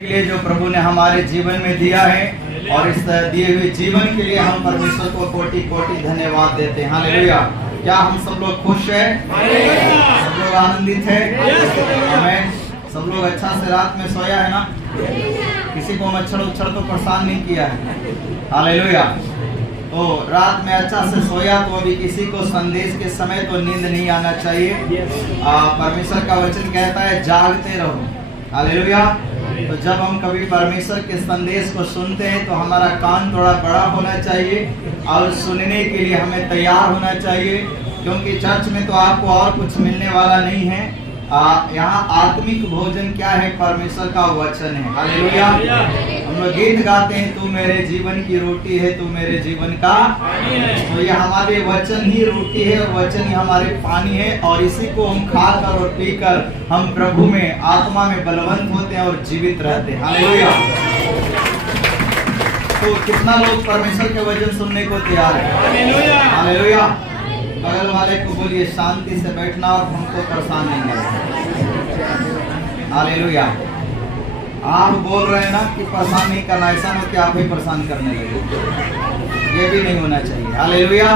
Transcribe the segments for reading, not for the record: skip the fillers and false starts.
के लिए जो प्रभु ने हमारे जीवन में दिया है और इस दिए हुए जीवन के लिए हम परमेश्वर को कोटि कोटि धन्यवाद देते हैं। हालेलुया। क्या हम सब लोग खुश हैं? सब लोग आनंदित हैं? आमीन। सब लोग अच्छा से रात में सोया है ना? किसी को मच्छर उच्छर तो परेशान नहीं किया है? हालेलुया। तो रात में अच्छा से सोया तो अभी किसी को संदेश के समय तो नींद नहीं आना चाहिए। परमेश्वर का वचन कहता है जागते रहो। हालेलुया। तो जब हम कभी परमेश्वर के संदेश को सुनते हैं तो हमारा कान थोड़ा बड़ा होना चाहिए और सुनने के लिए हमें तैयार होना चाहिए, क्योंकि चर्च में तो आपको और कुछ मिलने वाला नहीं है। यहाँ आत्मिक भोजन क्या है? परमेश्वर का वचन है। हालेलुया। हम लोग गीत गाते हैं, तू मेरे जीवन की रोटी है, तू मेरे जीवन का। तो ये हमारे वचन ही रोटी है और वचन ही हमारे पानी है, और इसी को हम खाकर और पीकर हम प्रभु में आत्मा में बलवंत होते हैं और जीवित रहते हैं। हालेलुया। तो कितना लोग परमेश्वर के वचन सुनने को तैयार है? हालेलुया। बगल वाले को बोलिए शांति से बैठना और हमको परेशान नहीं करना। हालेलुया। आप बोल रहे हैं ना कि परेशान नहीं करना, ऐसा ना कि आप ही परेशान करने लगे, ये भी नहीं होना चाहिए। हालेलुया।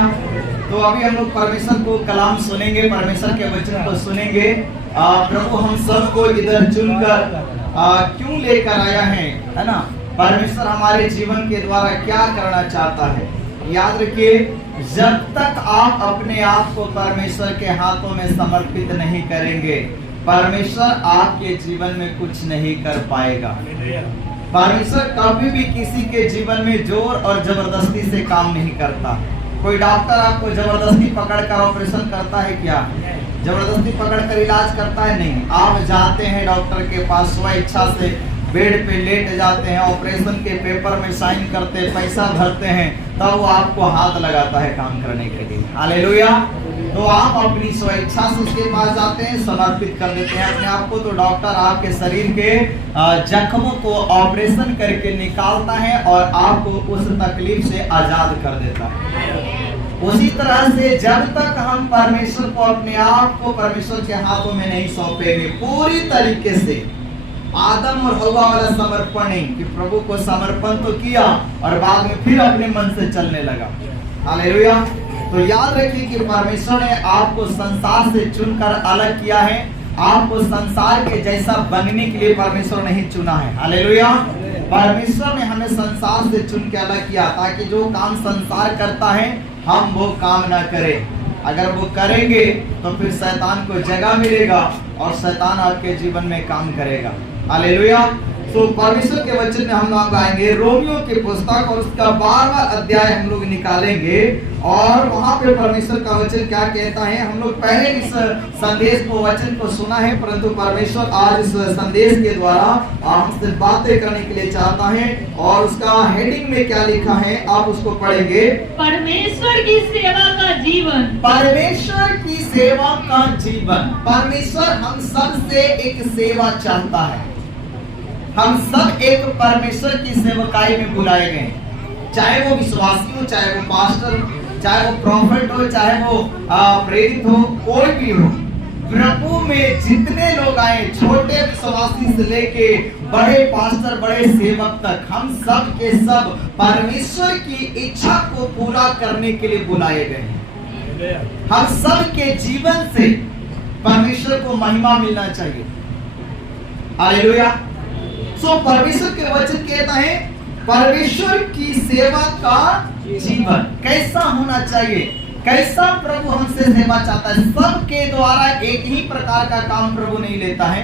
तो अभी हम लोग परमेश्वर को कलाम सुनेंगे, परमेश्वर के वचन को सुनेंगे। प्रभु हम सबको इधर चुनकर क्यों लेकर आया है ना? परमेश्वर हमारे जीवन के द्वारा क्या करना चाहता है? याद रखिए, जब तक आप अपने आप को परमेश्वर के हाथों में समर्पित नहीं करेंगे, परमेश्वर आपके जीवन में कुछ नहीं कर पाएगा। परमेश्वर कभी भी किसी के जीवन में जोर और जबरदस्ती से काम नहीं करता। कोई डॉक्टर आपको जबरदस्ती पकड़कर ऑपरेशन करता है क्या? जबरदस्ती पकड़कर इलाज करता है? नहीं। आप जाते हैं डॉक्टर के पास, स्व इच्छा से बेड पे लेट जाते हैं, ऑपरेशन के पेपर में साइन करते हैं, पैसा भरते हैं, तब वो आपको हाथ लगाता है काम करने के लिए। हालेलुया। तो आप अपनी स्वेच्छा से उसके पास जाते हैं, समर्पित कर देते हैं अपने आप को। तो डॉक्टर आपके शरीर के जख्मों को ऑपरेशन करके निकालता है और आपको उस तकलीफ से आजाद कर देता है। उसी तरह से जब तक हम परमेश्वर को अपने आप को परमेश्वर के हाथों में नहीं सौंपेंगे पूरी तरीके से, आदम और हव्वा वाला समर्पण नहीं कि प्रभु को समर्पण तो किया और बाद में फिर अपने मन से चलने लगा। हालेलुया। तो याद रखिए कि परमेश्वर ने आपको संसार से चुनकर अलग किया है। आपको संसार के जैसा बनने के लिए परमेश्वर नहीं चुना है। हालेलुया। परमेश्वर ने हमें संसार से चुन के अलग किया ताकि जो काम संसार करता है हम वो काम ना करें। अगर वो करेंगे तो फिर शैतान को जगह मिलेगा और शैतान आपके जीवन में काम करेगा। हालेलुया। तो परमेश्वर के वचन में हम लोग आएंगे रोमियो की पुस्तक और उसका 12वां अध्याय हम लोग निकालेंगे, और वहां पे परमेश्वर का वचन क्या कहता है। हम लोग पहले इस संदेश को वचन को सुना है, परंतु परमेश्वर आज इस संदेश के द्वारा हमसे बातें करने के लिए चाहता है, और उसका हेडिंग में क्या लिखा है आप उसको पढ़ेंगे। परमेश्वर की सेवा का जीवन। परमेश्वर की सेवा का जीवन। परमेश्वर हम सब से एक सेवा चाहता है। हम सब एक परमेश्वर की सेवकाई में बुलाए गए, चाहे वो विश्वासी हो, चाहे वो पास्टर, चाहे वो प्रॉफिट हो, चाहे वो प्रेरित हो, कोई भी हो। प्रभु में जितने लोग आए, छोटे विश्वासी से लेके बड़े पास्टर, बड़े सेवक तक, हम सब के सब परमेश्वर की इच्छा को पूरा करने के लिए बुलाए गए। हम सब के जीवन से परमेश्वर को महिमा मिलना चाहिए। हालेलुया। सो परमेश्वर के वचन कहता है परमेश्वर की सेवा का जीवन कैसा होना चाहिए, कैसा प्रभु हमसे सेवा चाहता है। सबके द्वारा एक ही प्रकार का काम प्रभु नहीं लेता है,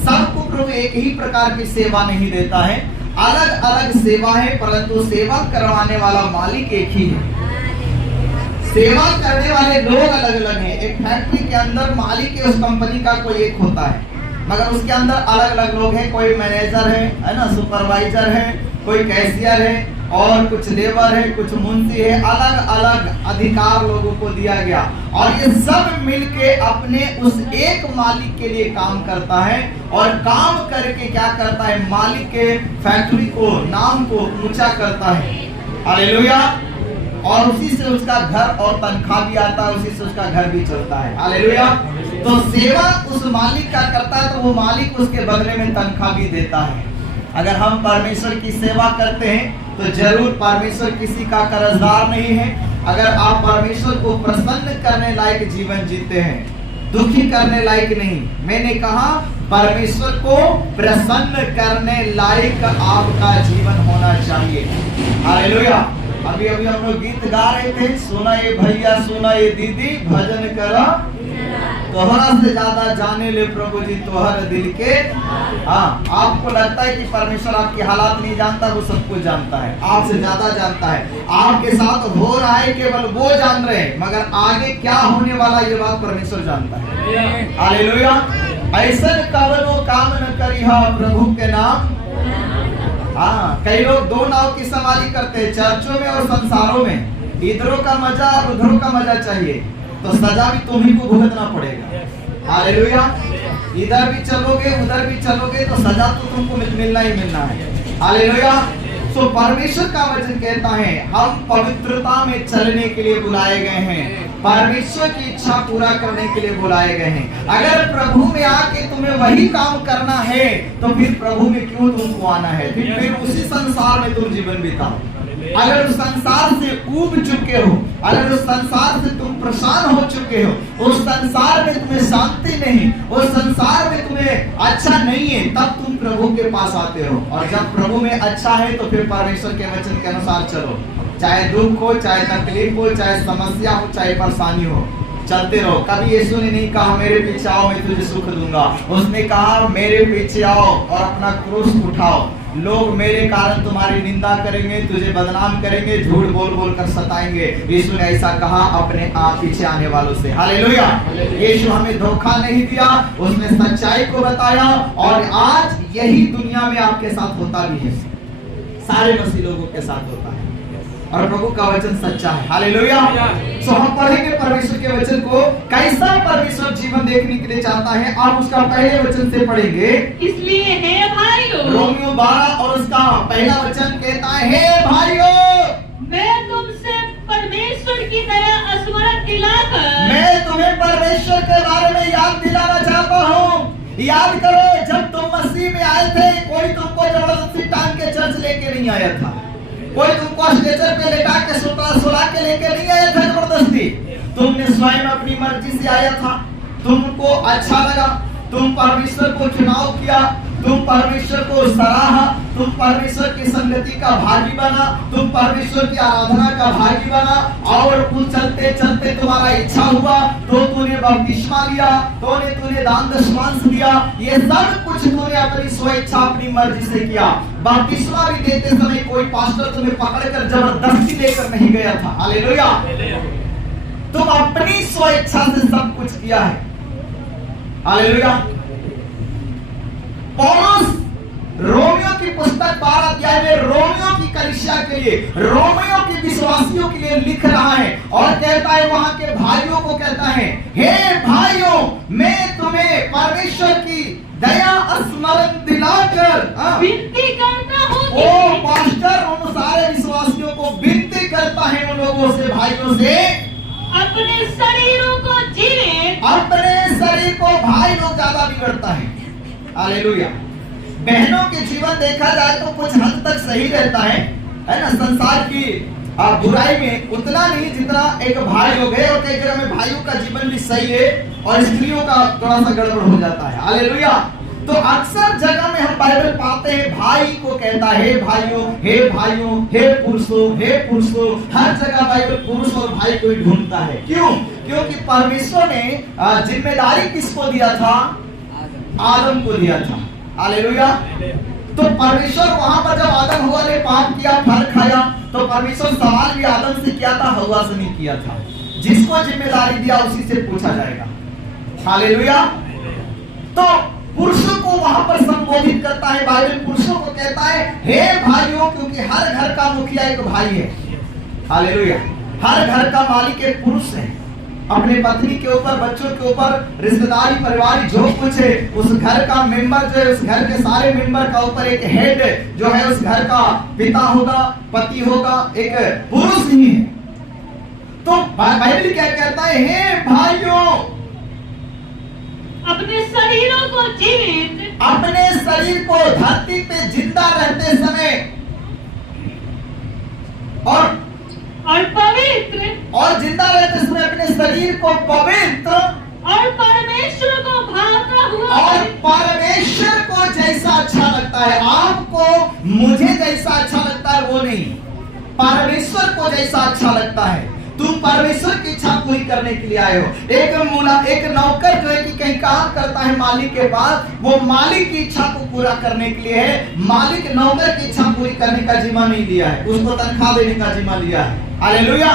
सबको प्रभु एक ही प्रकार की सेवा नहीं देता है। अलग अलग सेवा है, परंतु सेवा करवाने वाला मालिक एक ही है। सेवा करने वाले लोग अलग अलग हैं। एक फैक्ट्री के अंदर मालिक है, उस कंपनी का कोई एक होता है, मगर उसके अंदर अलग अलग लोग हैं। कोई मैनेजर है ना, सुपरवाइजर है, कोई कैशियर है, और कुछ लेबर है, कुछ मुंशी है। अलग अलग अधिकार लोगों को दिया गया, और ये सब मिलके अपने उस एक मालिक के लिए काम करता है, और काम करके क्या करता है, मालिक के फैक्ट्री को, नाम को ऊंचा करता है। हालेलुया। और उसी से उसका घर और तनख्वाह भी आता है, उसी से उसका घर भी चलता है। हालेलुया। तो सेवा उस मालिक का करता है तो वो मालिक उसके बदले में तनख्वाह भी देता है। अगर हम परमेश्वर की सेवा करते हैं तो जरूर परमेश्वर किसी का कर्जदार नहीं है। अगर आप परमेश्वर को प्रसन्न करने लायक जीवन जीते हैं, दुखी करने लायक नहीं, मैंने कहा परमेश्वर को प्रसन्न करने लायक आपका जीवन होना चाहिए। हालेलुया। अभी अभी हम लोग गीत गा रहे थे, सुना ये भैया सुना ये दीदी, भजन करा तोहरा से ज्यादा जाने ले प्रभु जी तोहर दिल के। हाँ, आपको लगता है कि परमेश्वर आपकी हालात नहीं जानता, वो सब कुछ जानता है, आपसे ज्यादा जानता है। आपके साथ हो रहा है केवल वो जान रहे हैं, मगर आगे क्या होने वाला ये बात परमेश्वर जानता है। हालेलुया। ऐसा कवनो काम न करी प्रभु के नाम। हाँ, कई लोग दो नाव की सवारी करते हैं, चर्चों में और संसारों में। इधरों का मजा और उधरों का मजा चाहिए तो सजा भी तुम्ही को भुगतना पड़ेगा। हालेलुया। इधर भी चलोगे उधर भी चलोगे तो सजा तो तुमको मिलना ही मिलना है। हालेलुया। सो परमेश्वर का वचन कहता है हम पवित्रता में चलने के लिए बुलाए गए हैं, परमेश्वर की इच्छा पूरा करने के लिए बुलाए गए हैं। अगर प्रभु में आके तुम्हें वही काम करना है तो फिर प्रभु में क्यों तुमको आना है? फिर उसी संसार में तुम जीवन बिताओ। अगर उस संसार से ऊब चुके हो, अगर उस संसार से तुम परेशान हो चुके हो, उस संसार में तुम्हें शांति नहीं, उस संसार में तुम्हें अच्छा नहीं है, तब तुम प्रभु के पास आते हो। और जब प्रभु में अच्छा है तो फिर परमेश्वर के वचन के अनुसार चलो। चाहे दुख हो, चाहे तकलीफ हो, चाहे समस्या हो, चाहे परेशानी हो, चलते रहो। कभी यीशु ने नहीं कहा मेरे पीछे आओ मैं तुझे सुख दूंगा, उसने कहा मेरे पीछे आओ और अपना क्रूस उठाओ। लोग मेरे कारण तुम्हारी निंदा करेंगे, तुझे बदनाम करेंगे, झूठ बोल बोल कर सताएंगे। यीशु ने ऐसा कहा अपने आप पीछे आने वालों से। हालेलुया। यीशु हमें धोखा नहीं दिया, उसने सच्चाई को बताया और आज यही दुनिया में आपके साथ होता भी है, सारे मसीह लोगों के साथ होता है और प्रभु का वचन सच्चा है। हालेलुया। सो हम पढ़ेंगे परमेश्वर के वचन को, कैसा परमेश्वर जीवन देखने के लिए चाहता है। आप उसका पहले वचन से पढ़ेंगे। इसलिए हे भाइयों, रोमियो 12 और उसका पहला वचन कहता है हे भाइयों, मैं तुमसे परमेश्वर की दया स्मरण दिलाकर, मैं तुम्हें परमेश्वर के बारे में याद दिलाना चाहता हूँ। याद करो जब तुम मसीह में आए थे, कोई तुमको जबरदस्ती टांग के चर्च लेके नहीं आया था, कोई तुमको स्टेचर पे लेटा के सुला के लेके नहीं आया था जबरदस्ती। तुमने स्वयं अपनी मर्जी से आया था, तुमको अच्छा लगा, तुम परमेश्वर को चुनाव किया, तुम परमेश्वर को सराहा, तुम परमेश्वर की संगति का भागी बना, तुम परमेश्वर की आराधना का भागी बना और तुम चलते चलते तुम्हारा इच्छा हुआ तो तूने बपतिस्मा लिया, तूने दान दशमांश दिया। ये सब कुछ तूने अपनी स्वेच्छा अपनी मर्जी से किया। बपतिस्मा भी देते समय कोई पास्टर तुम्हें पकड़कर जबरदस्ती लेकर नहीं गया था। हालेलुया। तुम अपनी स्वेच्छा से सब कुछ किया है। हालेलुया। पौलुस रोमियो की पुस्तक 12 अध्याय में रोमियो की कलीसिया के लिए, रोमियो के विश्वासियों के लिए लिख रहा है और कहता है वहां के भाइयों को कहता है हे भाइयों, मैं तुम्हें परमेश्वर की दया स्मरण दिलाकर विनती करता हूँ। ओ पास्टर उन सारे विश्वासियों को विनती करता है, उन लोगों से, भाइयों से, अपने शरीरों को जीवित, अपने शरीर को। भाई लोग ज्यादा बिगड़ता है। हालेलुया। बहनों के जीवन देखा जाए तो कुछ हद तक सही रहता है ना, संसार की बुराई में उतना नहीं जितना एक भाई लोग है। और कई जगह में भाइयों का जीवन भी सही है और स्त्रियों का थोड़ा सा गड़बड़ हो जाता है। हालेलुया। तो अक्सर जगह में हम बाइबल पाते हैं भाई को कहता है हे भाइयों, हे भाइयों, हे पुरुषों, हे पुरुषों। हर जगह बाइबल पुरुष और भाई को ही ढूंढता है। क्यों? क्योंकि परमेश्वर ने जिम्मेदारी किसको दिया था? आदम को दिया था। हालेलुया। तो परमेश्वर वहां पर जब आदम हवा ने पाप किया, फल खाया, तो परमेश्वर सवाल भी आदम से किया था, हवा से नहीं किया था। जिसको जिम्मेदारी दिया उसी से पूछा जाएगा। हालेलुया। तो पुरुषों को वहां पर संबोधित करता है बाइबल, पुरुषों को कहता है हे भाइयों, क्योंकि हर घर का मुखिया एक भाई है। हालेलुया। हर घर का मालिक एक पुरुष है। अपने पत्नी के ऊपर, बच्चों के ऊपर, रिश्तेदारी, परिवार जो कुछ है, उस घर का मेंबर जो है, उस घर के सारे मेंबर का ऊपर एक हेड जो है, उस घर का पिता होगा, पति होगा, एक पुरुष ही है। तो बाइबल क्या कहता है? हे भाइयों, अपने शरीरों को जीवित, अपने शरीर को धरती पे जिंदा रहते समय और पवित्र और जिंदा रहते समय अपने शरीर को पवित्र और परमेश्वर को भाता हुआ और परमेश्वर को जैसा अच्छा लगता है, आपको मुझे जैसा अच्छा लगता है वो नहीं, परमेश्वर को जैसा अच्छा लगता है। तुम परमेश्वर की इच्छा पूरी करने के लिए आए हो। एक नौकर जो है कि कहीं काम करता है मालिक के पास, वो मालिक की इच्छा को पूरा करने के लिए है। मालिक नौकर की इच्छा पूरी करने का जिम्मा नहीं लिया है, उसको तनख्वाह देने का जिम्मा लिया है। हालेलुया।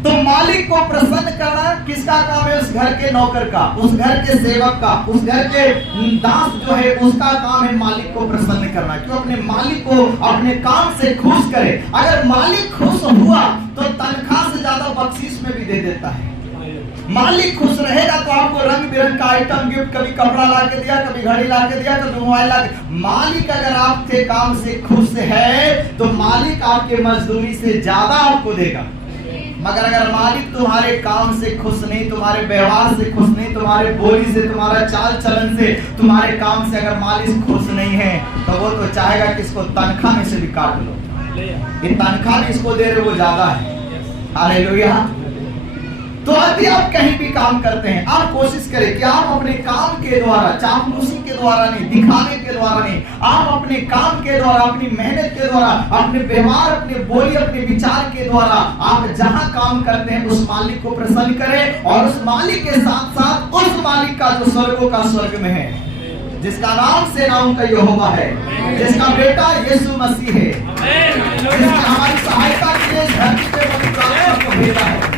तो मालिक को प्रसन्न करना किसका काम है? उस घर के नौकर का, उस घर के सेवक का, उस घर के दास जो है उसका काम है मालिक को प्रसन्न करना। क्यों? अपने मालिक को अपने काम से खुश करे। अगर मालिक खुश हुआ तो तनख्वाह से ज्यादा बख्शीश में भी दे देता है। मालिक खुश रहेगा तो आपको रंग बिरंग का आइटम गिफ्ट, कभी कपड़ा ला के दिया, कभी घड़ी ला के दिया, कभी मोबाइल ला के। मालिक अगर आपके काम से खुश है तो मालिक आपके मजदूरी से ज्यादा आपको देगा। मगर अगर मालिक तुम्हारे काम से खुश नहीं, तुम्हारे व्यवहार से खुश नहीं, तुम्हारे बोली से, तुम्हारा चाल चलन से, तुम्हारे काम से अगर मालिक खुश नहीं है तो वो तो चाहेगा कि इसको तनख्वाह में से भी काट लो। ये तनख्वाह भी इसको दे रहे वो ज्यादा है। हालेलुया। तो अभी आप कहीं भी काम करते हैं, आप कोशिश करें कि आप अपने काम के द्वारा, चापलूसी के द्वारा नहीं, दिखावे के द्वारा नहीं, आप अपने काम के द्वारा, अपनी मेहनत के द्वारा, अपने व्यवहार, अपने बोली, अपने विचार के द्वारा आप जहां काम करते हैं उस मालिक को प्रसन्न करें। और उस मालिक के साथ साथ उस मालिक का जो स्वर्गों का स्वर्ग में है, जिसका नाम सेनाओं का यहोवा है, जिसका बेटा यीशु मसीह है, जिसने हमारी सहायता के लिए धरती पे पवित्र आत्मा को भेजा है।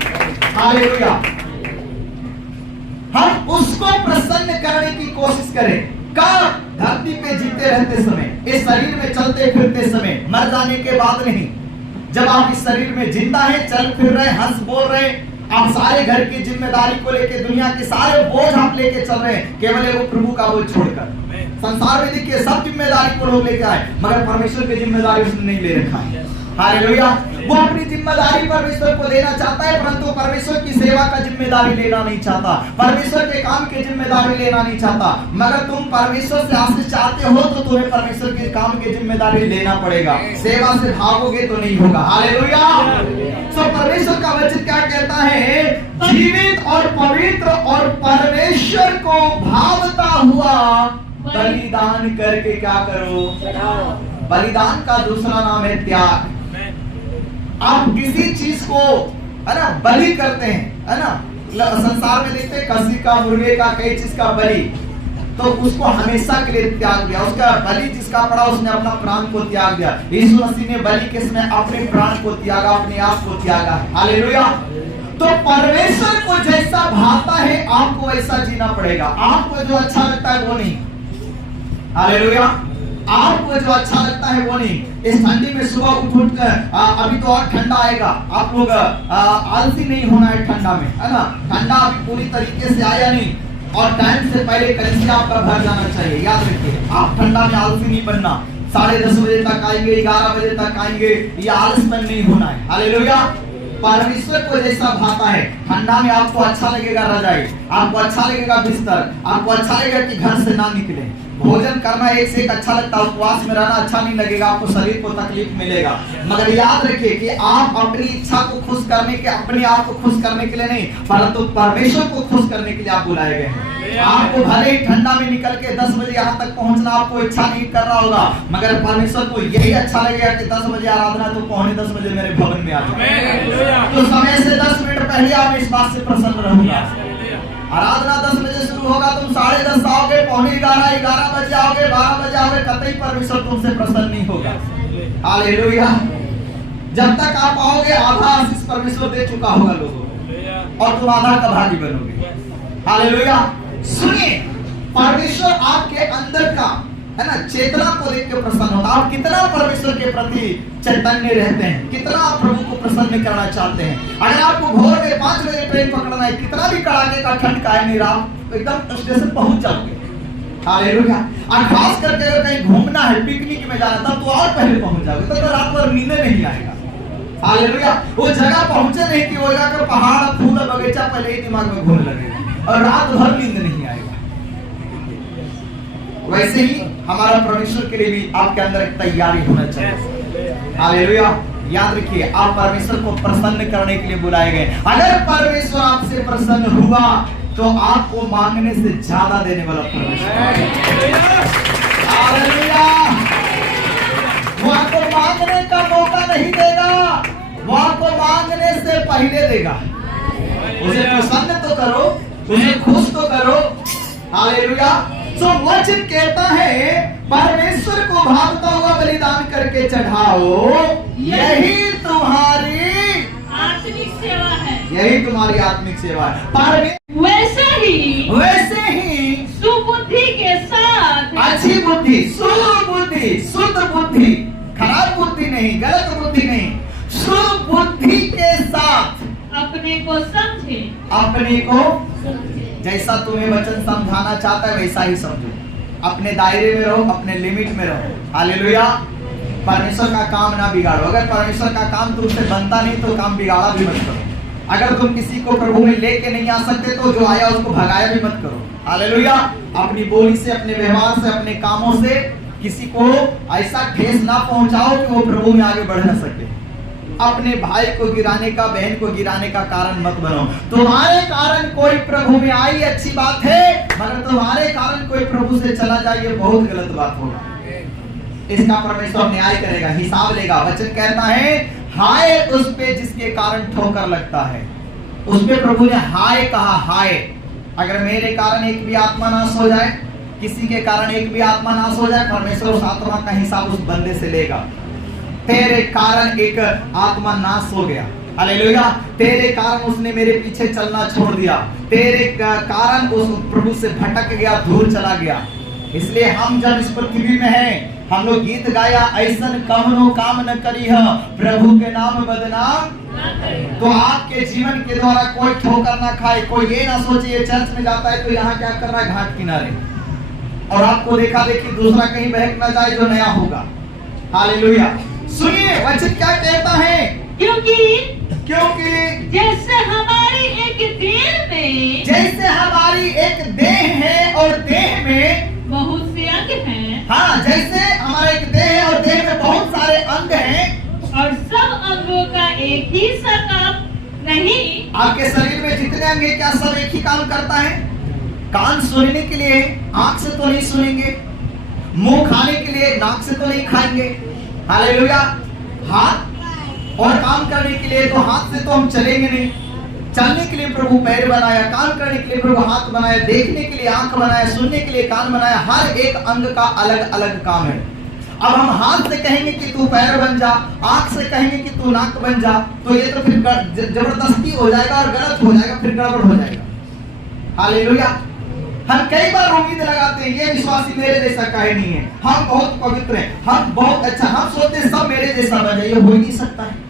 हालेलुया। हम उसको प्रसन्न करने की कोशिश करें। कब? धरती पे जीते रहते समय, इस शरीर में चलते फिरते समय, मर जाने के बाद नहीं। जब आप इस शरीर में जिंदा हैं, चल फिर रहे, हंस बोल रहे, आप सारे घर की जिम्मेदारी को लेके, दुनिया के सारे बोझ आप लेके चल रहे हैं, केवल वो प्रभु का बोझ छोड़कर। संसार में देखिए सब जिम्मेदारी को लोग लेके आए, मगर परमेश्वर की जिम्मेदारी उसने नहीं ले रखा है। हालेलुया। वो अपनी जिम्मेदारी परमेश्वर को देना चाहता है, परंतु परमेश्वर की सेवा का जिम्मेदारी लेना नहीं चाहता, परमेश्वर के काम की जिम्मेदारी लेना नहीं चाहता। मगर तुम परमेश्वर से आशीष चाहते हो तो तुम्हें परमेश्वर के काम की जिम्मेदारी लेना पड़ेगा। सेवा से भागोगे तो नहीं होगा। हालेलुया। सो परमेश्वर का वचन क्या कहता है? जीवित और पवित्र और परमेश्वर को भावता हुआ बलिदान करके क्या करो? बलिदान का दूसरा नाम है त्याग। आप किसी चीज को है ना बलि करते हैं, है ना, संसार में देखते हैं खसी का, मुर्गे का, कई चीज का बलि, तो उसको हमेशा के लिए त्याग दिया। उसका बलि जिसका पड़ा उसने अपना प्राण को त्याग दिया। यीशु मसीह ने बलि के समय अपने प्राण को त्यागा, अपने आप को त्यागा। हालेलुया। तो परमेश्वर को जैसा भाता है आपको वैसा जीना पड़ेगा। आपको जो अच्छा लगता है वो नहीं। हालेलुया। आपको जो अच्छा लगता है वो नहीं। इस ठंडी में सुबह उठ कर, अभी तो और ठंडा आएगा, आप लोग आलसी नहीं होना है ठंडा में, है ना। ठंडा अभी पूरी तरीके से आया नहीं और टाइम से पहले कलीसिया आपका भर जाना चाहिए। याद रखिए, आप ठंडा में आलसी नहीं बनना। 10:30 बजे तक आएंगे, 11 बजे तक आएंगे, ये आलसपन नहीं होना है। हालेलुया। परमेश्वर को जैसा भाता है, ठंडा में आपको अच्छा लगेगा रजाई, आपको अच्छा लगेगा बिस्तर, आपको अच्छा लगेगा कि घर से ना निकले। भोजन करना एक से एक अच्छा लगता है, उपवास में रहना अच्छा नहीं लगेगा, आपको शरीर को तकलीफ मिलेगा। मगर याद रखिए कि आप अपनी इच्छा को खुश करने के, अपने आप को खुश करने के लिए नहीं, परंतु परमेश्वर को खुश करने के लिए आप बुलाए गए हैं। आपको भले ही ठंडा में निकल के 10 बजे यहाँ तक पहुँचना आपको इच्छा नहीं कर रहा होगा, मगर परमेश्वर को यही अच्छा लगेगा कि 10 बजे आराधना तो 9:45 बजे मेरे भवन में आ जाए। तो समय से 10 मिनट पहले आप इस बात से प्रसन्न रहूंगा। आराधना 10 बजे शुरू होगा, तुम 10:30 आओगे, 11:45, 11 बजे आओगे, 12 बजे आओगे, कतई परमेश्वर तुमसे प्रसन्न नहीं होगा। हालेलुया। जब तक आप आओगे आधा आशीष परमेश्वर दे चुका होगा लोगों को, और तुम आधा का भागी बनोगे। हालेलुया। सुनिए, परमेश्वर आपके अंदर का, है ना, चेतना को देख के प्रसन्न होता। आप कितना परमेश्वर के प्रति चैतन्य रहते हैं, कितना आप प्रभु को प्रसन्न करना चाहते हैं। अगर आपको भोर में 5 बजे ट्रेन पकड़ना है, कितना भी कड़ाके का ठंड का है नहीं, आप एकदम स्टेशन पहुंच जाओगे। हालेलुया। और खास करके अगर कहीं घूमना है, पिकनिक में जाना था, तो और पहले पहुंच जाओगे, तो रात भर नींद नहीं आएगा। हालेलुया। वो जगह पहुंचे नहीं कि वो जगह पहाड़, फूल, बगीचा पहले ही दिमाग में घूमने लगेगा और रात भर नींद नहीं आएगा। वैसे ही हमारा परमेश्वर के लिए भी आपके अंदर एक तैयारी होना चाहिए। हालेलुया। याद रखिए, आप परमेश्वर को प्रसन्न करने के लिए बुलाए गए। अगर परमेश्वर आपसे प्रसन्न हुआ तो आपको मांगने से ज्यादा देने वाला परमेश्वर। हालेलुया। वो आपको मांगने का मौका नहीं देगा, वो आपको मांगने से पहले देगा। उसे प्रसन्न तो करो, उसे खुश तो करो। हालेलुया। तो वचन कहता है परमेश्वर को भावता हुआ बलिदान करके चढ़ाओ, यही तुम्हारी आत्मिक सेवा है। यही तुम्हारी आत्मिक सेवा है। वैसे ही सुबुद्धि के साथ, अच्छी बुद्धि, सुबुद्धि, शुद्ध बुद्धि, खराब बुद्धि नहीं, गलत बुद्धि नहीं, सुबुद्धि के साथ अपने को समझे। अपने को जैसा तुम्हें वचन समझाना चाहता है वैसा ही समझो। अपने दायरे में रहो, अपने लिमिट में रहो। हालेलुया। परमेश्वर का काम ना बिगाड़ो। अगर परमेश्वर का काम तुमसे बनता नहीं तो काम बिगाड़ा भी मत करो। अगर तुम किसी को प्रभु में लेके नहीं आ सकते तो जो आया उसको भगाया भी मत करो। हालेलुया। अपनी बोली से, अपने व्यवहार से, अपने कामों से किसी को ऐसा ठेस ना पहुंचाओ कि वो प्रभु में आगे बढ़ न सके। अपने भाई को गिराने का, बहन को गिराने का कारण मत बनो। तुम्हारे कारण कोई प्रभु में आई अच्छी बात है, मगर तुम्हारे कारण कोई प्रभु से चला जाए ये बहुत गलत बात होगा। इसका परमेश्वर न्याय करेगा, हिसाब लेगा। वचन कहता है हाय उस पे जिसके कारण ठोकर लगता है। उस पे प्रभु ने हाय कहा। हाय, अगर मेरे कारण एक भी आत्मा नाश हो जाए, किसी के कारण एक भी आत्मा नाश हो जाए, परमेश्वर उस आत्मा का हिसाब उस बंदे से लेगा। तेरे कारण एक आत्मा नाश हो गया। हालेलुया। तेरे कारण उसने मेरे पीछे चलना छोड़ दिया, तेरे कारण उस प्रभु से भटक गया, दूर चला गया। इसलिए हम जब इस पृथ्वी में हैं, हम लोग गीत गाया, ऐसन कवनो काम न करी है प्रभु के नाम बदनाम। तो आपके जीवन के द्वारा कोई ठोकर ना खाए, कोई ये ना सोचे ये चर्च में जाता है तो यहाँ क्या कर रहा है घाट किनारे, और आपको देखा देखी दूसरा कहीं बहक ना जाए जो नया होगा। हालेलुया। सुनिए वचन क्या कहता है, क्योंकि जैसे हमारी एक देह है और देह में बहुत से अंग हैं। हाँ, जैसे हमारा एक देह है और देह में बहुत सारे अंग हैं, और सब अंगों का एक ही सा काम नहीं। आपके शरीर में जितने अंग है क्या सब एक ही काम करता है? कान सुनने के लिए, आंख से तो नहीं सुनेंगे। मुंह खाने के लिए, नाक से तो नहीं खाएंगे। हालेलुया। हाथ और काम करने के लिए तो हाथ से तो हम चलेंगे नहीं। चलने के लिए प्रभु पैर बनाया, काम करने के लिए प्रभु हाथ बनाया, देखने के लिए आंख बनाया, सुनने के लिए कान बनाया। हर एक अंग का अलग अलग काम है। अब हम हाथ से कहेंगे कि तू पैर बन जा, आंख से कहेंगे कि तू नाक बन जा, तो ये तो फिर जबरदस्ती हो जाएगा और गलत हो जाएगा, फिर गड़बड़ हो जाएगा। हालेलुया। हम कई बार उम्मीद लगाते हैं ये विश्वासी मेरे जैसा काहे नहीं है, हम बहुत पवित्र हैं, हम बहुत अच्छा, हम सोचते हैं सब मेरे जैसा बन जाए। ये हो ही नहीं सकता है।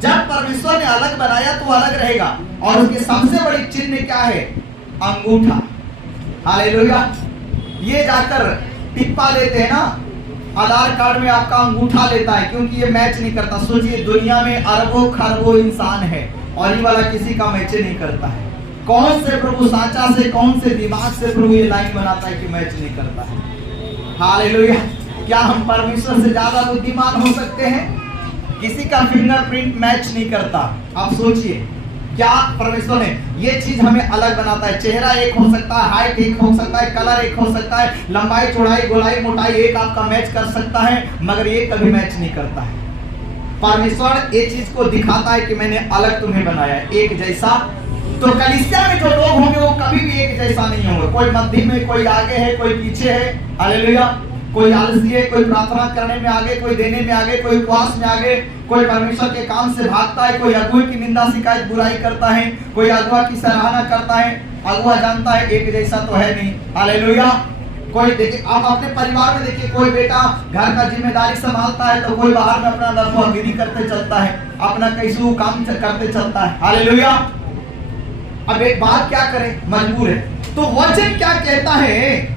जब परमेश्वर ने अलग बनाया तो अलग रहेगा, और उसके सबसे बड़ी चिन्ह क्या है? अंगूठा। हालेलुया। ये जाकर टिप्पा लेते हैं ना, आधार कार्ड में आपका अंगूठा लेता है, क्योंकि ये मैच नहीं करता। सोचिए दुनिया में अरबों खरबों इंसान है और ये वाला किसी का मैच नहीं करता है। कौन से प्रभु सांचा से, कौन से दिमाग से प्रभु ये लाइन बनाता है कि मैच नहीं करता है। हालेलुया। क्या हम परमेश्वर से ज्यादा बुद्धिमान हो सकते हैं? किसी का फिंगरप्रिंट मैच नहीं करता। आप सोचिए क्या परमेश्वर ने ये चीज हमें अलग बनाता है। चेहरा एक हो सकता है, हाइट एक हो सकता है, कलर एक हो सकता है, लंबाई चौड़ाई गोलाई मोटाई एक आपका मैच कर सकता है, मगर ये कभी मैच नहीं करता है। परमेश्वर ये चीज को दिखाता है कि मैंने अलग तुम्हें बनाया है, एक जैसा। तो कलीसिया में जो लोग होंगे वो कभी भी एक जैसा नहीं होंगे। कोई मध्य में, कोई आगे है, कोई पीछे है। हालेलुया। कोई आलसी है, कोई प्रार्थना करने में आगे, कोई देने में आगे, कोई उपवास में आगे, कोई परमेश्वर के काम से भागता है, कोई अगुआ की निंदा शिकायत बुराई करता है, कोई अगुआ की सराहना करता है। अगुआ जानता है एक जैसा तो है नहीं। हालेलुया। कोई देखिए, आप अपने परिवार में देखिए, कोई बेटा घर का जिम्मेदारी संभालता है तो कोई बाहर में अपना लफागिरी करते चलता है, अपना कैसू काम करते चलता है। हालेलुया। अब एक बात क्या करें, मजबूर है। तो वचन क्या कहता है?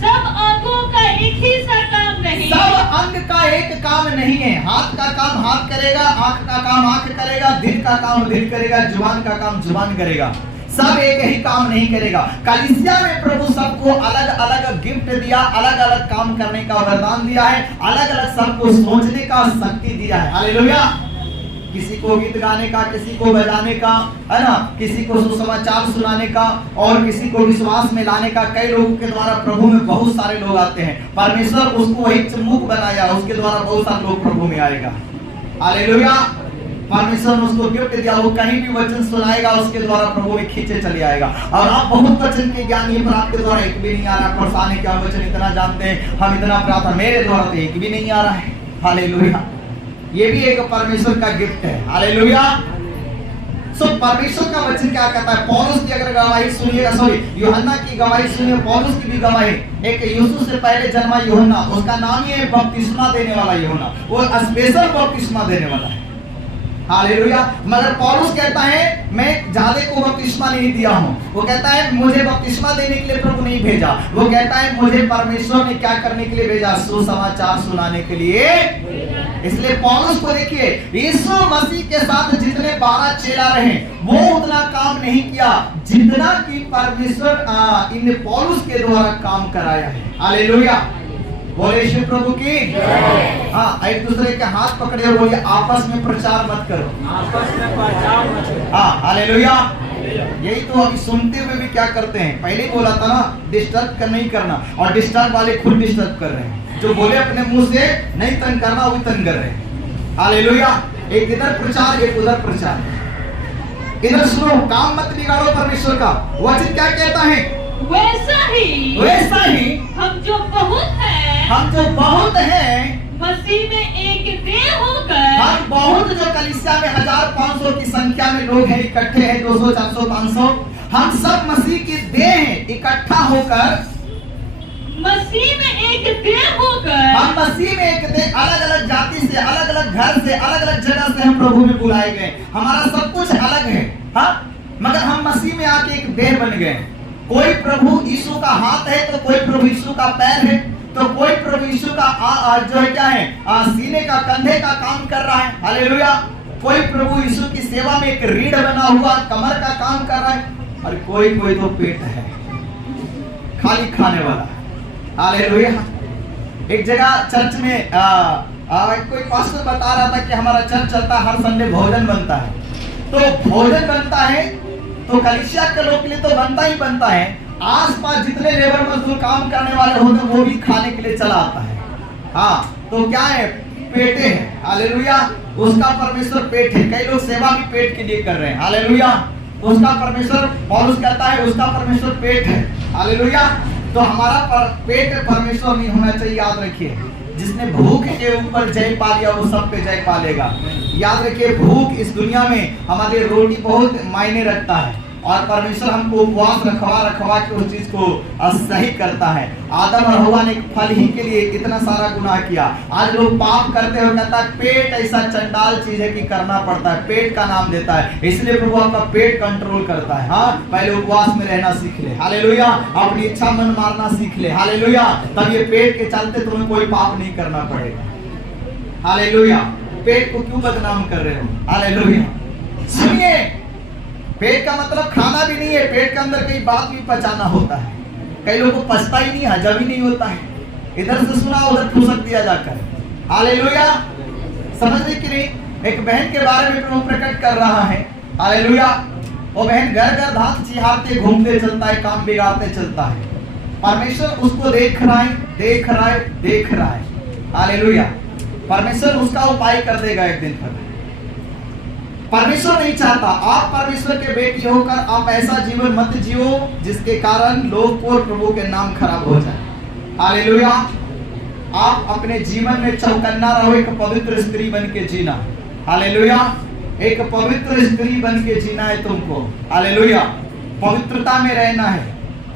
सब अंगों का एक ही सा काम नहीं। सब अंग का एक काम नहीं है। हाथ का काम हाथ करेगा, आंख का काम आंख करेगा, दिल का काम दिल करेगा, जुबान का काम जुबान करेगा। सब एक ही काम नहीं करेगा। कलीसिया में प्रभु सबको अलग अलग गिफ्ट दिया, अलग अलग काम करने का वरदान दिया है, अलग अलग सबको सोचने का शक्ति दिया है। हालेलुया। किसी को गीत गाने का, किसी को बजाने का, है ना, किसी को सुसमाचार सुनाने का, और किसी को विश्वास में लाने का। कई लोगों के द्वारा प्रभु में बहुत सारे लोग आते हैं। परमेश्वर उसको एक मुख बनाया, उसके द्वारा बहुत सारे लोग प्रभु में आएगा। हालेलुया। परमेश्वर ने उसको गिफ्ट दिया, वो कहीं भी वचन सुनाएगा, उसके द्वारा प्रभु में खींचे चले आएगा। और आप बहुत वचन के ज्ञानी है, पर आपके द्वारा एक भी नहीं आ रहा। परेशानी क्या, वचन इतना जानते हैं, हम इना प्रार्थना, मेरे द्वारा तो एक भी नहीं आ रहा है। हालेलुया। ये भी एक परमेश्वर का गिफ्ट है। हालेलुया। सो परमेश्वर का वचन क्या कहता है? पौलुस की अगर गवाही सुनिएगा, सॉरी, यूहन्ना की गवाही सुनिए, पौलुस की भी गवाही। एक यीशु से पहले जन्मा यूहन्ना, उसका नाम ही है बपतिस्मा देने वाला यूहन्ना। वो स्पेशल बपतिस्मा देने वाला है। हालेलुया। मगर पौलुस कहता है मैं ज्यादा को बपतिस्मा नहीं दिया हूं। वो कहता है मुझे बपतिस्मा देने के लिए प्रभु नहीं भेजा। वो कहता है मुझे परमेश्वर ने क्या करने के लिए भेजा? सुसमाचार सुनाने के लिए। इसलिए पौलुस को देखिए, यीशु मसीह के साथ जितने 12 चेला रहे, वो उतना काम नहीं किया जितना कि परमेश्वर इन पौलुस के द्वारा काम कराया है। हालेलुया। बोले शिव प्रभु की। हाँ, एक दूसरे के हाथ पकड़े और बोलिए आपस में प्रचार मत करो, आपस में प्रचार मत करो। हाँ, हालेलुया। यही तो अभी सुनते हुए भी क्या करते हैं, पहले ही बोला था ना, डिस्टर्ब कर नहीं करना, और डिस्टर्ब वाले खुद डिस्टर्ब कर रहे हैं। जो बोले अपने मुंह से नहीं तंग करना, वो तंग कर रहे हैं। हालेलुया। एक इधर प्रचार, एक उधर प्रचार। इधर सुनो, काम मत बिगाड़ो परमेश्वर का। वचन क्या कहता है? वैसा ही हम जो बहुत हैं मसीह में एक देह होकर, हम बहुत जो कलीसिया में 1500 की संख्या में लोग हैं, इकट्ठे हैं, 200, 400, 500, हम सब मसीह के देह हैं, इकट्ठा होकर मसीह में एक देह होकर, हम मसीह में एक देह, अलग अलग जाति से, अलग अलग घर से, अलग अलग जगह से हम प्रभु में बुलाए गए। हमारा सब कुछ अलग है, हाँ, मगर हम मसीह में आके एक देह बन गए। कोई प्रभु यीशु का हाथ है, तो कोई प्रभु यीशु का पैर है, तो कोई प्रभु यीशु का जो है क्या है, सीने का, कंधे का काम कर रहा है। हालेलुया। कोई प्रभु यीशु की सेवा में एक रीढ़ बना हुआ कमर का काम कर रहा है, और कोई तो पेट है, खाली खाने वाला। हालेलुया। एक जगह चर्च में कोई पास्टर बता रहा था कि हमारा चर्च चलता है, हर संडे भोजन बनता है। तो भोजन बनता है तो कलीसिया के लोग के लिए तो बनता ही बनता है, आसपास जितने लेबर मजदूर काम करने वाले होते हैं वो भी खाने के लिए चला आता है। हाँ, तो क्या है? पेटे है। हालेलुया। उसका परमेश्वर पेट है। कई लोग सेवा भी पेट के लिए कर रहे हैं। हालेलुया। उसका परमेश्वर, पौलुस कहता है उसका परमेश्वर पेट है। हालेलुया। तो हमारा पेट परमेश्वर नहीं होना चाहिए, याद रखिए। जिसने भूख के ऊपर जय पा लिया वो सब पे जय पा लेगा। याद रखिए, भूख इस दुनिया में हमारी रोटी बहुत मायने रखता है, और परमेश्वर हमको उपवास रखवा के उस चीज को सही करता है। आदम और हवा ने फल ही के लिए इतना सारा गुनाह किया। आज लोग पाप करते हुए कहता है पेट ऐसा चंडाल चीज है कि करना पड़ता है, पेट का नाम देता है। इसलिए प्रभु आपका पेट कंट्रोल करता है। हाँ, पहले उपवास में रहना सीख ले। हालेलुया। अपनी इच्छा मन मारना सीख ले। हालेलुया। तब ये पेट के चलते तुम्हें कोई पाप नहीं करना पड़ेगा। हालेलुया। पेट को क्यों बदनाम कर रहे हो? हालेलुया। सुनिए, पेट का मतलब खाना भी नहीं है, पेट के अंदर कई बात भी पचाना होता है। कई लोगों को पचता ही नहीं, हजम ही नहीं होता है। इधर से सुना उधर फुसक दिया जाकर। हालेलुया। समझने की नहीं। एक बहन के बारे में प्रभु प्रकट कर रहा है। हालेलुया। वो बहन घर घर धात चिहारते घूमते चलता है, काम बिगाड़ते चलता है। परमेश्वर उसको देख रहा है। हालेलुया। परमेश्वर उसका उपाय कर देगा एक दिन पर। परमेश्वर नहीं चाहता आप परमेश्वर के बेटी होकर आप ऐसा जीवन मत जियो जिसके कारण लोग को प्रभु के नाम खराब हो जाए। हालेलुया। आप अपने जीवन में चौकन्ना रहो, एक पवित्र स्त्री बन के जीना। हालेलुया। एक पवित्र स्त्री बन के जीना है तुमको। हालेलुया। पवित्रता में रहना है,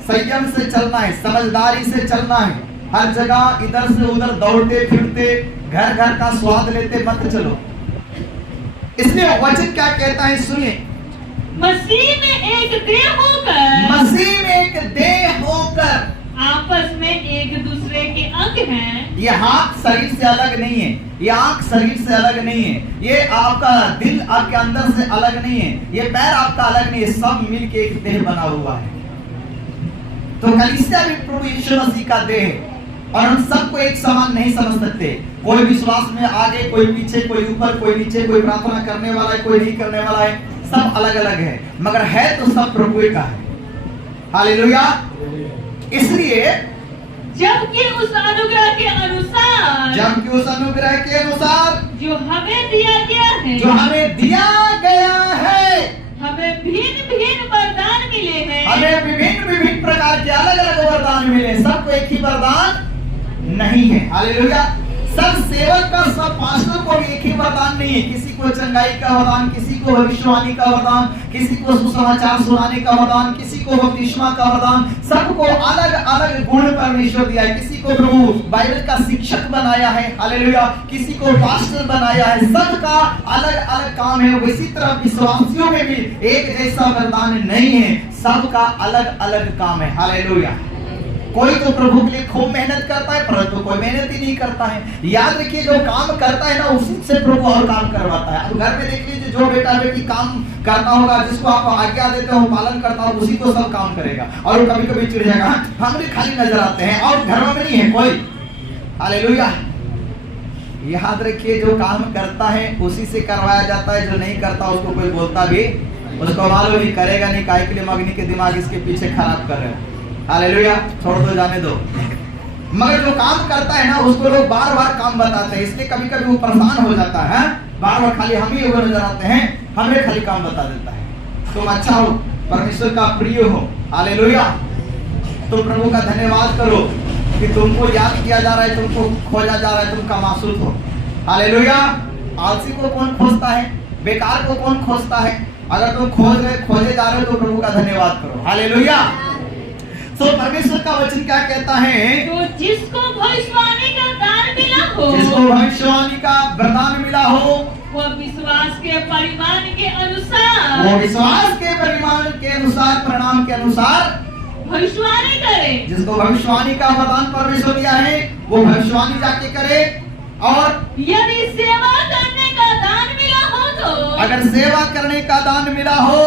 संयम से चलना है, समझदारी से चलना है। हर जगह इधर से उधर दौड़ते फिरते घर घर का स्वाद लेते मत चलो। इसलिए वचन क्या कहता है, सुनिए। मसीह में एक देह होकर, मसीह में एक देह होकर, आपस में एक दूसरे के अंग हैं। ये हाथ शरीर से अलग नहीं है, ये आंख शरीर से अलग नहीं है, ये आपका दिल आपके अंदर से अलग नहीं है, ये पैर आपका अलग नहीं है, सब मिलके एक देह बना हुआ है। तो कलीसिया भी प्रभु यीशु मसीह का देह है और हम सबको एक समान नहीं समझ सकते। कोई विश्वास में आगे, कोई पीछे, कोई ऊपर, कोई नीचे, कोई प्रार्थना करने वाला है, कोई नहीं करने वाला है, सब अलग अलग है, मगर है तो सब प्रभु का है। हालेलुया। इसलिए जबकि उस अनुग्रह के अनुसार जो हमें दिया गया है, जो हमें दिया गया है, हमें भिन्न भिन्न वरदान मिले हैं। हमें विभिन्न विभिन्न प्रकार के अलग अलग वरदान मिले, सबको एक ही वरदान नहीं है। हालेलुया। सब सेवक का, सब पास्टर को भी एक ही वरदान नहीं है। किसी को चंगाई का वरदान, किसी को भविष्यवाणी का वरदान, किसी को सुसमाचार सुनाने का वरदान, किसी को बपतिस्मा का वरदान, सबको अलग अलग गुण परमेश्वर दिया है। किसी को प्रभु बाइबल का शिक्षक बनाया है, हालेलुया, किसी को पास्टर बनाया है, सबका अलग अलग काम है। इसी तरह विश्वासियों में भी एक जैसा वरदान नहीं है, सबका अलग अलग काम है। हालेलुया। कोई तो प्रभु के लिए खूब मेहनत करता है, परंतु कोई मेहनत ही नहीं करता है। याद रखिए, जो काम करता है ना, उसी से प्रभु और काम करवाता है। अब घर में देख लीजिए, जो बेटा बेटी काम करता होगा, जिसको आप आज्ञा देते हो, पालन करता हो, उसी को सब काम करेगा। और वो कभी कभी चिढ़ जाएगा, हम भी खाली नजर आते हैं और घरों में नहीं है कोई। हालेलुया। याद रखिए, जो काम करता है उसी से करवाया जाता है, जो नहीं करता उसको कोई बोलता भी उसको मालूम नहीं, करेगा नहीं, काहे के लिए मगनी के दिमाग इसके पीछे खराब कर रहे हो। हालेलुया। छोड़ दो, जाने दो। मगर जो काम करता है ना, उसको लोग बार बार काम बताते हैं, इसलिए कभी कभी वो परेशान हो जाता है। बार बार खाली हम ही नजर आते हैं, हमें खाली काम बता देता है। तुम अच्छा हो, परमेश्वर का प्रिय हो, हालेलुया, तो प्रभु का धन्यवाद करो कि तुमको याद किया जा रहा है, तुमको खोजा जा रहा है, तुम कमासुत हो। हालेलुया। आलसी को कौन खोजता है? बेकार को कौन खोजता है? अगर तुम खोजे जा रहे हो तो प्रभु का धन्यवाद करो। हालेलुया। तो परमेश्वर का वचन क्या कहता है? तो जिसको भविष्यवाणी का दान मिला हो, जिसको भविष्यवाणी का वरदान मिला हो, वो विश्वास के परिमाण के अनुसार, वो विश्वास के परिमाण के अनुसार, परिणाम के अनुसार भविष्यवाणी करे। जिसको भविष्यवाणी का वरदान परमेश्वर दिया है, वो भविष्यवाणी जाके करे। और यदि सेवा करने का दान मिला हो, तो अगर सेवा करने का दान मिला हो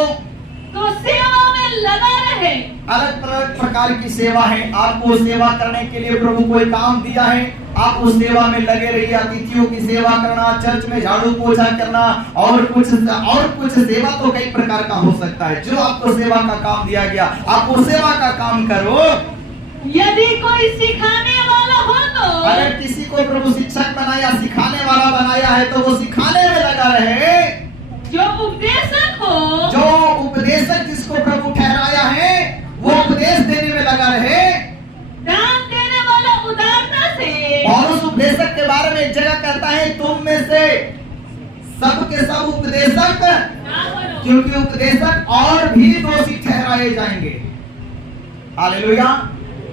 तो सेवा में लगा रहे। अलग अलग प्रकार की सेवा है। आपको सेवा करने के लिए प्रभु कोई काम दिया है, आप उस सेवा में लगे रहिए। अतिथियों की सेवा करना, चर्च में झाड़ू पोछा करना, और कुछ सेवा तो कई प्रकार का हो सकता है। जो आपको सेवा का काम दिया गया, आप उस सेवा का काम करो। यदि कोई सिखाने वाला हो, तो अगर किसी को प्रभु शिक्षक बनाया, सिखाने वाला बनाया है, तो वो सिखाने में लगा रहे। जो उपदेशक हो, जो उपदेशक जिसको प्रभु ठहराया है, वो उपदेश देने में लगा रहे। दान देने वाला उदारता से। और उस उपदेशक के बारे में एक जगह कहता है, तुम में से सब के सब उपदेशक, क्योंकि उपदेशक और भी दोषी ठहराए जाएंगे। हालेलुया।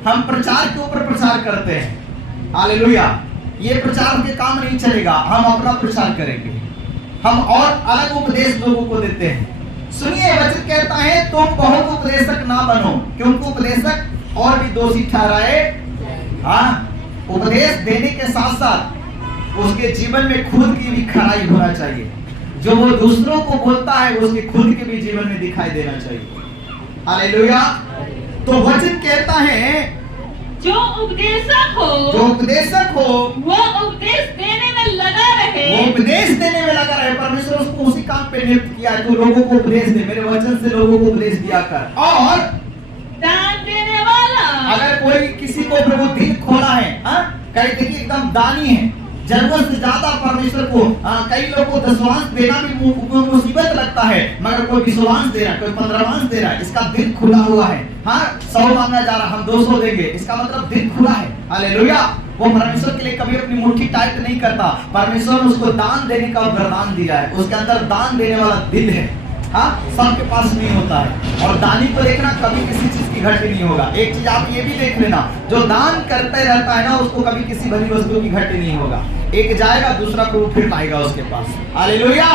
हम प्रचार के ऊपर प्रचार करते हैं, हालेलुया। ये प्रचार के काम नहीं चलेगा, हम अपना प्रचार करेंगे। हम और अलग उपदेश लोगों को देते हैं। सुनिए, वचन कहता है, तुम बहुत उपदेशक ना बनो, क्योंकि उपदेशक और भी दोषी ठहराए। हाँ, उपदेश देने के साथ साथ उसके जीवन में खुद की भी खराई होना चाहिए। जो वो दूसरों को बोलता है, उसके खुद के भी जीवन में दिखाई देना चाहिए। हालेलुया। तो वचन कहता है, जो उपदेशक हो, वो उपदेश देने में लगा रहे। वो उपदेश देने में लगा रहे। परमेश्वर उसको उसी काम पे नियुक्त किया है, तो लोगों को उपदेश दे, मेरे वचन से लोगों को उपदेश दिया कर। और दान देने वाला, अगर कोई किसी को प्रभु दिल खोला है, कहीं देखिए एकदम दानी है, जरूरत से ज्यादा परमेश्वर को, कई लोगों को दशवांश देना भी मुसीबत लगता है, मगर कोई 20 वांश दे रहा है, कोई 15 वांश दे रहा है, इसका दिल खुला हुआ है। हाँ, 100 मांगा जा रहा, हम 200 देंगे, इसका मतलब दिल खुला है। हालेलुया। वो परमेश्वर के लिए कभी अपनी मुट्ठी टाइट नहीं करता। परमेश्वर ने उसको दान देने का वरदान दिया है, उसके अंदर दान देने वाला दिल है। हाँ, सबके पास नहीं होता है। और दानी को देखना, कभी किसी चीज की घटी नहीं होगा। एक चीज आप ये भी देख लेना, जो दान करते रहता है ना, उसको कभी किसी भली वस्तु की घटी नहीं होगा। एक जाएगा, दूसरा प्रभु फिर लाएगा उसके पास। हालेलुया।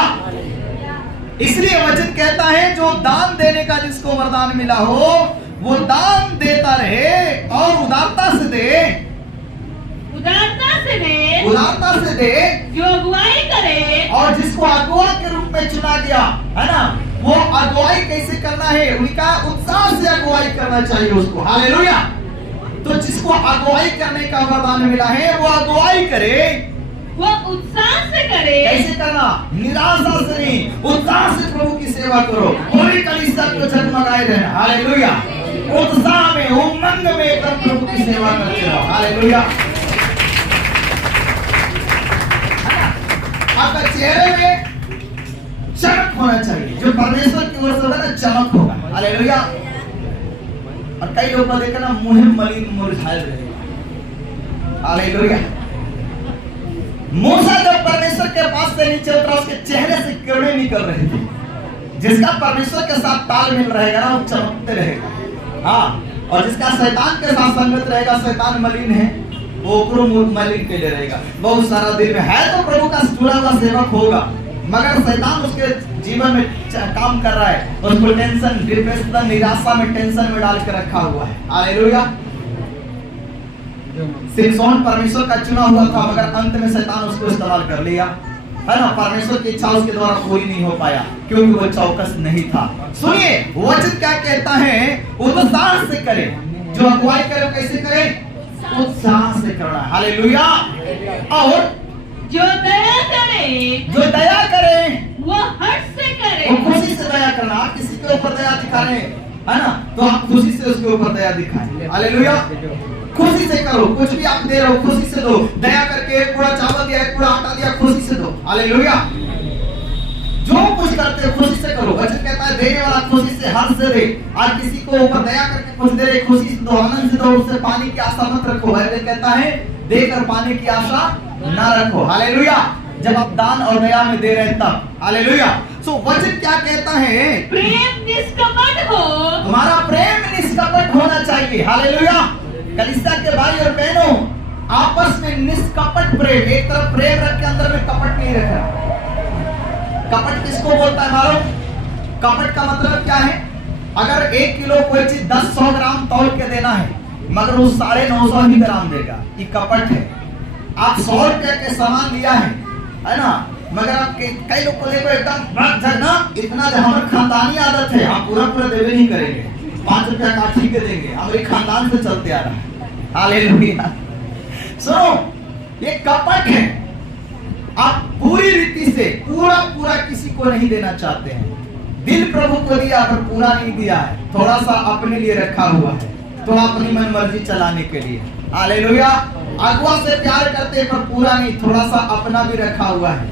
इसलिए वचन कहता है, जो दान देने का जिसको वरदान मिला हो, वो दान देता रहे और उदारता से दे, उदारता से दे, उदारता से दे, जो अगुवाई करे, और जिसको अगुआ के रूप में चुना गया है ना, वो अगुवाई कैसे करना है, उनका उत्साह से अगुवाई करना चाहिए उसको। हालेलुया। तो जिसको अगुवाई करने का वरदान मिला है वो अगुवाई करे, वो उत्साह से करे। कैसे करना? निराशा से नहीं, उत्साह से प्रभु की सेवा करो। पूरी कलीसिया को जगमगाए रहे। हालेलुया। उत्साह में, उमंग में एकदम प्रभु की सेवा करते रहो। हालेलुया। आपका चेहरे में चमक होना चाहिए, जो परमेश्वर की ओर से होगा ना, चमक होगा। हालेलुया। और कई लोग को देखकर ना मुंह मलिन मुरझाए रहेगा। हालेलुया। मूसा जब परमेश्वर के पास से नीचे उतरा, उसके चेहरे से किरणें निकल रही थी। जिसका परमेश्वर के साथ तालमेल रहेगा ना, वो चमकते रहेगा। हाँ, और जिसका शैतान के साथ संगत रहेगा, शैतान मलिन है, वो मलिन के लिए रहेगा। बहुत सारा दिन में है तो प्रभु का जुड़ा हुआ सेवक होगा, मगर शैतान उसके जीवन में काम कर रहा है, उसको टेंशन, डिप्रेशन, निराशा में, टेंशन में डाल के रखा हुआ है। हालेलुया। सिमसोन परमेश्वर का चुना हुआ था, मगर अंत में शैतान उसको इस्तेमाल कर लिया, है ना। परमेश्वर की इच्छा उसके द्वारा पूरी नहीं हो पाया, क्योंकि वो चौकस नहीं था। सुनिए वचन क्या कहता है, उत्साह से करे। जो अगुवाई करे वो कैसे करे? उत्साह से करना। हालेलुया। और जो दया करे, जो दया करे, वो हर्ष से करे। वो खुशी से दया करना। आप किसी के ऊपर दया दिखा रहे हैं, है ना, तो आप खुशी से उसके ऊपर दया दिखाएं। हालेलुया। खुशी से करो, कुछ भी आप दे रहे हो खुशी से दो। दया करके एक पूरा चावल दिया, एक पूरा आटा दिया, खुशी से दो। हालेलुया। जो कुछ करते हो खुशी से करो। वचन कहता है देने वाला खुशी से, हर्ष से दे। आज किसी को ऊपर दया करके कुछ दे रहे, खुशी से दो, आनंद से दो। उससे पाने की आशा मत रखो। बाइबल कहता है देकर पाने की आशा ना रखो। हालेलुया। जब आप दान और दया में दे रहे तब। हालेलुया। सो वचन क्या कहता है? प्रेम निष्कपट हो। तुम्हारा प्रेम निष्कपट होना चाहिए। हालेलुया। कलीसिया के भाई और बहनों, आपस में निष्कपट प्रेम। एक तरफ प्रेम रख के अंदर में कपट नहीं रखना। कपट किसको बोलता है मालूम? कपट का मतलब क्या है? अगर 1 किलो कोई चीज 10-100 ग्राम तौल के देना है, मगर वो 950 ही ग्राम देगा, ये कपट है। आप 100 रुपया के सामान लिया है ना, मगर आप कई लोग को देखो एकदम ना, इतना जो हमारे खानदानी आदत है, हम पूरा देवे नहीं करेंगे, 5 रुपया काठी के देंगे, हमारे खानदान से चलते आ रहा है। हालेलुया। सुनो, ये कपट है। आप पूरी रीति से पूरा किसी को नहीं देना चाहते हैं। दिल प्रभु को दिया पर पूरा नहीं दिया है, थोड़ा सा अपने लिए रखा हुआ है, थोड़ा अपनी मन मर्जी चलाने के लिए। हालेलुया। अगुआ से प्यार करते पर पूरा नहीं, थोड़ा सा अपना भी रखा हुआ है।